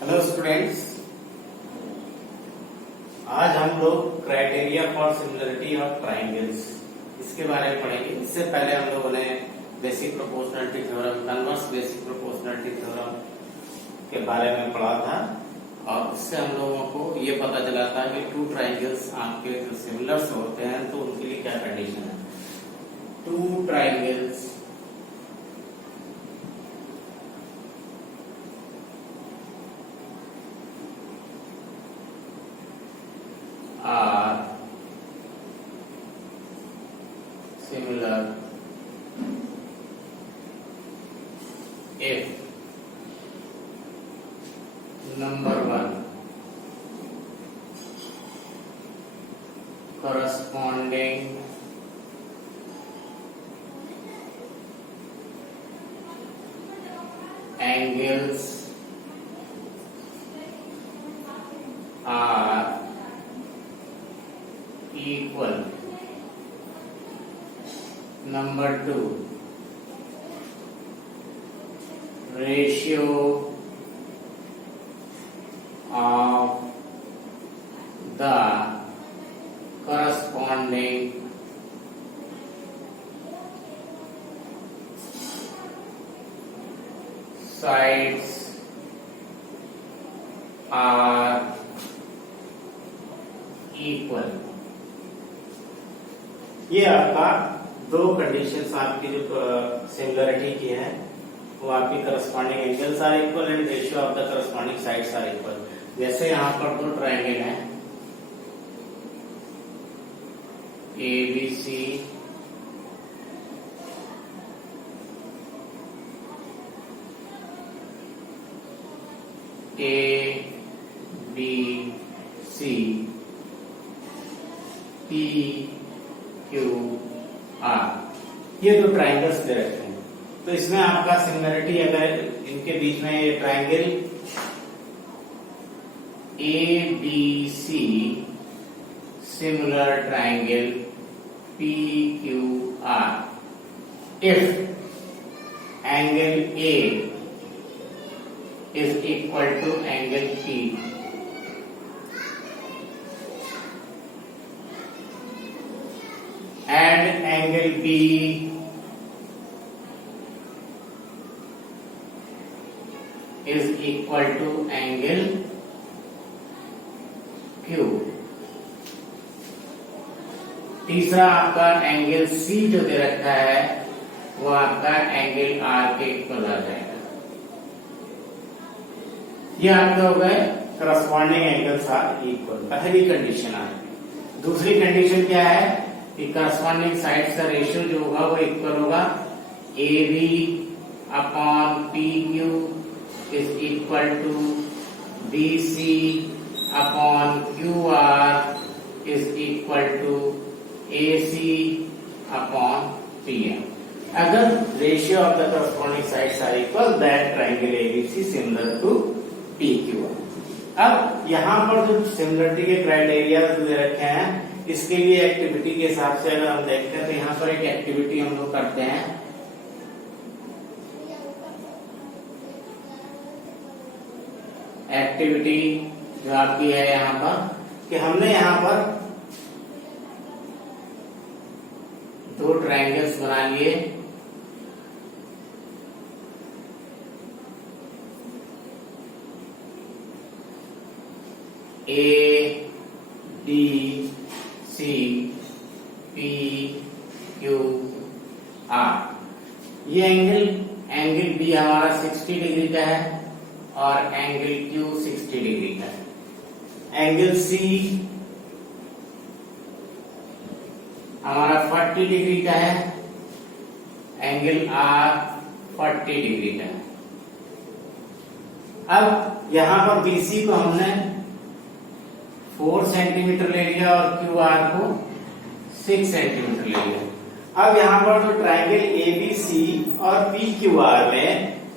Hello students, आज हम लोग criteria for similarity of triangles इसके बारे में पढ़ेंगे। इससे पहले हम लोगों ने basic proportionality theorem, converse basic proportionality theorem के बारे में पढ़ा था और उससे हम लोगों को ये पता चला था कि टू ट्राइंगल्स आपके जो सिमिलर्स होते हैं तो उनके लिए क्या कंडीशन है। Two triangles are similar if number one corresponding angles are equal. Number two, ratio of the corresponding sides are equal. ये आपका दो कंडीशंस आपकी जो सिमिलरिटी की है वो आपकी corresponding angles are equal and ratio of the corresponding sides are equal. जैसे यहाँ पर दो ट्राइंगल हैं ABC PQR, ये दो ट्राइंगल्स दे रखे हैं। तो इसमें आपका सिमिलरिटी अगर इनके बीच में ये triangle ABC similar triangle PQR if angle A is equal to angle P and angle B is equal to angle Q। तीसरा आपका एंगल C जो दे रखा है वो आपका एंगल R के इक्वल आ जाएगा। ये आपके हो गए करस्पॉन्डिंग एंगल्स आर इक्वल, पहली कंडीशन आ गई। दूसरी कंडीशन क्या है कि करस्पॉन्डिंग साइड्स का रेशियो जो होगा वो इक्वल होगा। AB upon PQ is equal to BC upon QR is equal to AC upon PM। अगर ratio of the corresponding sides are equal that triangle ABC similar to PQR। अब यहाँ पर जो सिमिलरिटी के क्राइटेरिया दे रखे हैं इसके लिए एक्टिविटी के हिसाब से अगर हम देखते हैं तो यहाँ पर एक एक्टिविटी हम लोग करते हैं। एक्टिविटी जो आपकी है यहाँ पर कि हमने यहाँ पर दो ट्राइंगल्स बना लिए। ADC PQR, ये एंगल B हमारा 60 डिग्री का है और एंगल Q 60 डिग्री का है। एंगल C हमारा 40 डिग्री का है, एंगल R 40 डिग्री का है। अब यहां पर BC को हमने 4 सेंटीमीटर ले लिया और QR को 6 सेंटीमीटर ले लिया। अब यहाँ पर जो ट्राइंगल ABC और PQR में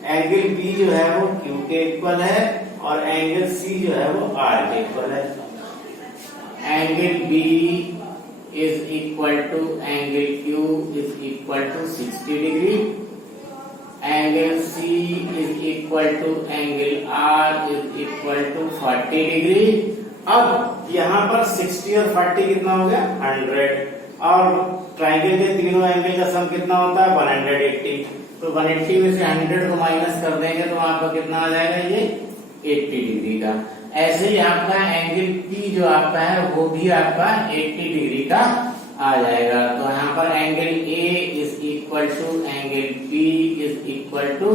एंगल B जो है वो Q के इक्वल है और एंगल C जो है वो R के इक्वल है। Angle B is equal to angle Q is equal to 60 degree angle C is equal to angle R is equal to 40 degree. अब यहाँ पर 60 और 40 कितना हो गया 100, और ट्राइंगल के तीनों एंगल का सम कितना होता है 180। तो 180 में से 100 को माइनस कर देंगे तो आपका कितना आ जाएगा ये 80 डिग्री का। ऐसे ही आपका एंगल पी जो आपका है वो भी आपका 80 डिग्री का आ जाएगा। तो यहाँ पर angle A is equal to angle P is equal to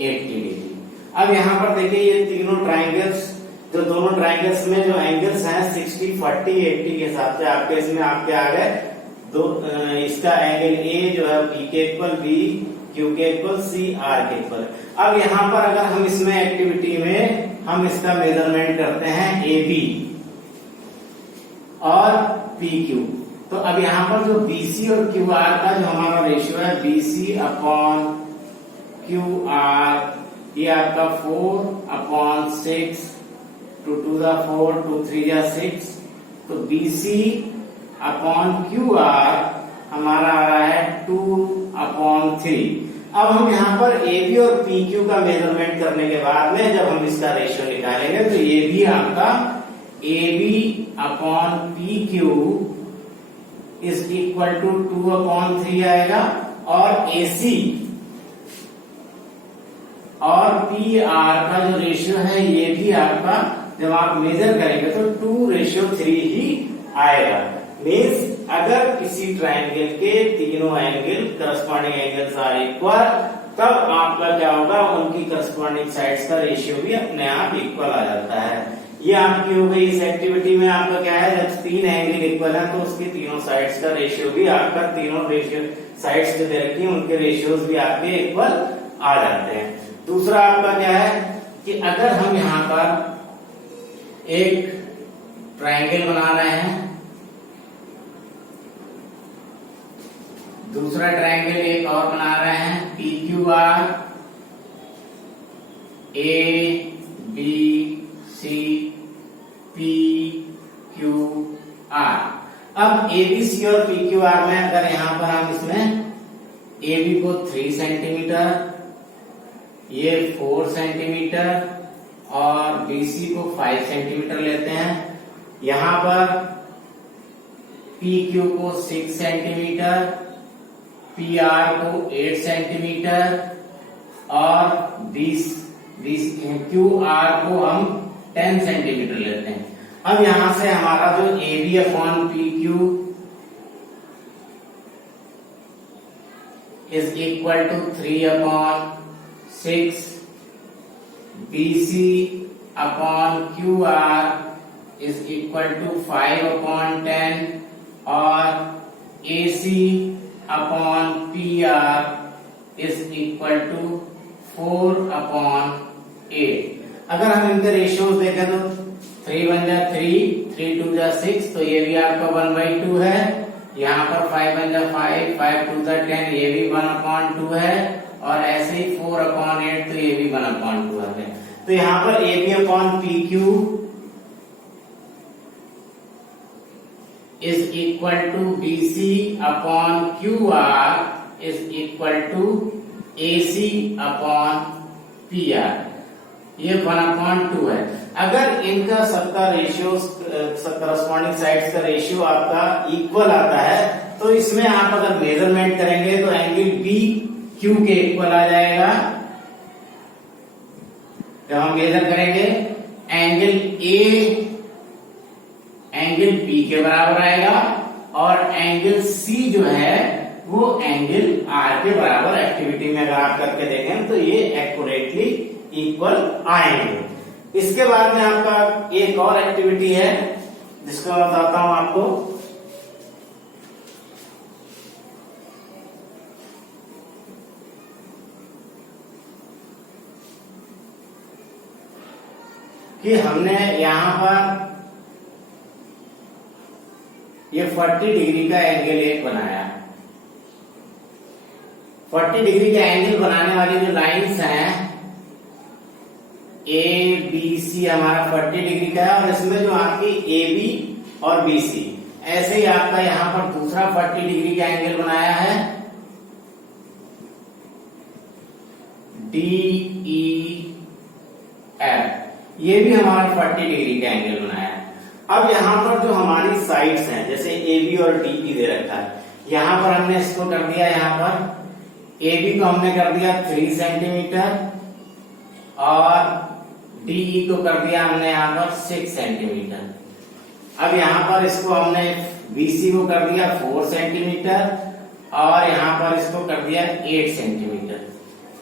80 degree. अब यहाँ पर देखिए ये तीनों ट्राइंगल्स, जो दोनों ट्राइंगल्स में जो एंगल्स हैं 60, 40, 80 के हिसाब से आपके इसमें आपके आ गए दो। इसका एंगल ए जो है पी के इक्वल, बी क्यू के इक्वल, सी आर के इक्वल। अब यहाँ पर अगर हम इसमें एक्टिविटी में हम इसका मेजरमेंट करते हैं ए बी और पी क्यू, तो अब यहाँ पर जो BC और QR का जो हमारा रेशियो है BC अपॉन QR, ये आपका 4/6, 2 to the 4, 2 3 जा 6, तो BC अपॉन QR हमारा आ रहा है 2/3। अब हम यहाँ पर AB और PQ का मेजरमेंट करने के बाद में जब हम इसका रेशियो निकालेंगे तो ये भी आपका AB upon PQ is equal to 2/3 आएगा, और AC और PR का जो रेशियो है ये भी आपका जब आप मेजर करेंगे तो 2:3 ही आएगा। मीन्स अगर किसी ट्राइंगल के तीनों angle corresponding angles are equal, तब आपका क्या होगा उनकी करस्पॉन्डिंग साइड्स का रेशियो भी अपने आप इक्वल आ जाता है। ये आपकी हो गई इस एक्टिविटी में। आपका क्या है जब तीन एंगल इक्वल है तो उसकी तीनों साइड्स का रेशियो भी आपका, तीनों रेशियो साइड्स जो दे रखी है उनके रेशियोज भी आपके इक्वल आ जाते हैं। दूसरा आपका क्या है कि अगर हम यहाँ पर एक ट्राइंगल बना रहे हैं, दूसरा ट्राइंगल एक और बना रहे हैं PQR, ABC, PQR। अब ABC और PQR में अगर यहाँ पर हम इसमें AB को 3 सेंटीमीटर, ये 4 सेंटीमीटर और BC को 5 सेंटीमीटर लेते हैं, यहाँ पर PQ को 6 सेंटीमीटर, PR को 8 सेंटीमीटर और QR को हम 10 सेंटीमीटर लेते हैं। अब यहां से हमारा जो AB upon PQ is equal to 3/6, BC upon QR is equal to 5/10 और AC upon PR is equal to 4/8। अगर हम इनके रेशियोज देखें तो 3 1 जा 3, 3 2 जा 6, तो ये भी आपका 1/2 है। यहाँ पर 5 1 जा 5, 5 2 जा 10, ये भी 1/2 है, और ऐसे ही 4/8 तो ये भी 1/2 है। तो यहाँ पर AB upon PQ is equal to BC upon QR is equal to AC upon PR, ये 1/2 है। अगर इनका सबका रेशियो करस्पॉन्डिंग साइड्स का रेशियो आपका इक्वल आता है तो इसमें आप अगर मेजरमेंट करेंगे तो एंगल BQ के इक्वल आ जाएगा। जब हम मेजर करेंगे एंगल A एंगल B के बराबर आएगा, और एंगल C जो है वो एंगल R के बराबर। एक्टिविटी में अगर आप करके देखें तो ये एक्यूरेटली इक्वल आएंगे। इसके बाद में आपका एक और एक्टिविटी है जिसको मैं बताता हूं आपको। कि हमने यहां पर ये 40 डिग्री का एंगल एक बनाया। 40 डिग्री का एंगल बनाने वाली जो लाइंस हैं ABC हमारा 40 डिग्री का है, और इसमें जो आपकी AB और BC, ऐसे ही आपका यहाँ पर दूसरा 40 डिग्री का एंगल बनाया है। DEF, ये भी हमारा 40 डिग्री का एंगल बनाया है। अब यहाँ पर जो हमारी साइड्स हैं, जैसे AB और DE दे रखा है, यहाँ पर हमने इसको कर दिया, यहाँ पर AB को हमने कर दिया 3 सेंटीमीटर और DE को कर दिया हमने यहाँ पर 6 सेंटीमीटर। अब यहाँ पर इसको हमने BC को कर दिया 4 सेंटीमीटर और यहाँ पर इसको कर दिया 8 सेंटीमीटर।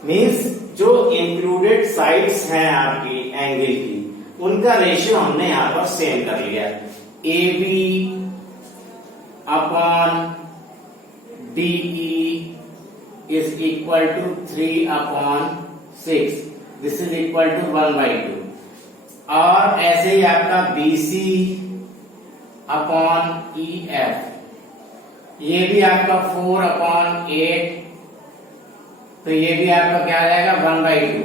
मीन्स जो इंक्लूडेड साइड्स हैं आपकी एंगल की, उनका रेशियो हमने यहाँ पर सेम कर लिया। AB upon DE is equal to 3/6, this is equal to 1/2। और ऐसे ही आपका BC अपॉन EF, ये भी आपका 4/8, तो ये भी आपका क्या आ जाएगा 1/2।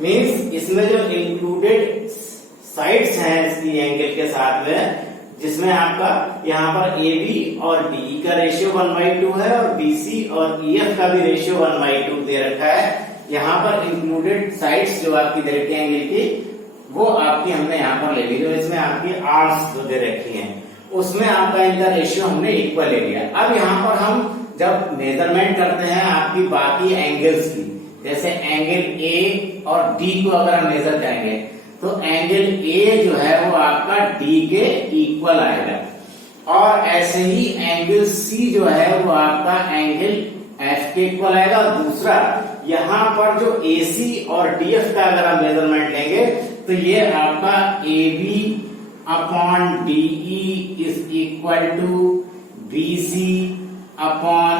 मीन्स इसमें जो इंक्लूडेड साइड्स हैं इसकी एंगल के साथ में, जिसमें आपका यहाँ पर AB और DE का रेशियो 1/2 है और BC और EF का भी रेशियो 1/2 दे रखा है। यहाँ पर इंक्लूडेड साइड्स जो आपकी दे रखी एंगल की, वो आपकी हमने यहाँ पर ले ली। जो इसमें आपकी आर्म्स जो दे रखी हैं, उसमें आपका इनका रेशियो हमने इक्वल ले लिया। अब यहाँ पर हम जब मेजरमेंट करते हैं आपकी बाकी एंगल्स की, जैसे एंगल A और D को अगर हम मेजर करेंगे, तो एंगल A जो है वो आपका D के इक्वल आएगा और ऐसे ही एंगल C जो है वो आपका एंगल F के इक्वल आएगा। और दूसरा, यहाँ पर जो AC और DF का अगर हम मेजरमेंट लेंगे, तो ये आपका AB upon DE is equal to BC upon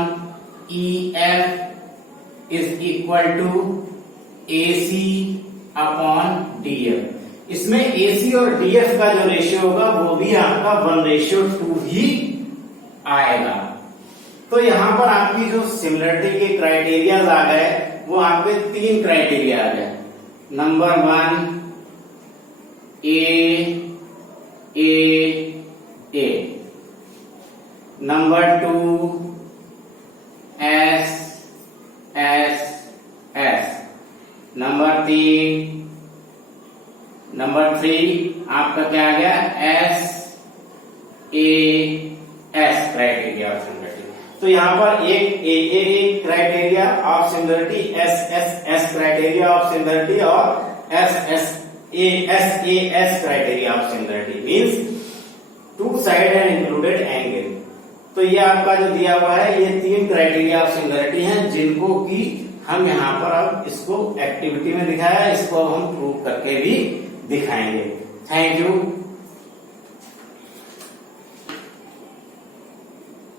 EF is equal to AC upon DF। इसमें AC और DF का जो रेशियो होगा वो भी आपका 1:2 ही आएगा। तो यहाँ पर आपकी जो सिमिलरिटी के क्राइटेरियाज आ गए, वो आपके 3 क्राइटेरिया आ गए। Number 1 A number 2 S number 3 आपका क्या आ गया S क्राइटेरिया ऑफ सिमिलरिटी। तो यहाँ पर एक criteria of similarity, S criteria of similarity और S criteria of similarity means 2 side and included angle. तो ये आपका जो दिया हुआ है, ये 3 क्राइटेरिया ऑफ सिमिलरिटी हैं, जिनको कि हम यहाँ पर अब इसको एक्टिविटी में दिखाया, इसको अब हम प्रूव करके भी दिखाएंगे। Thank you.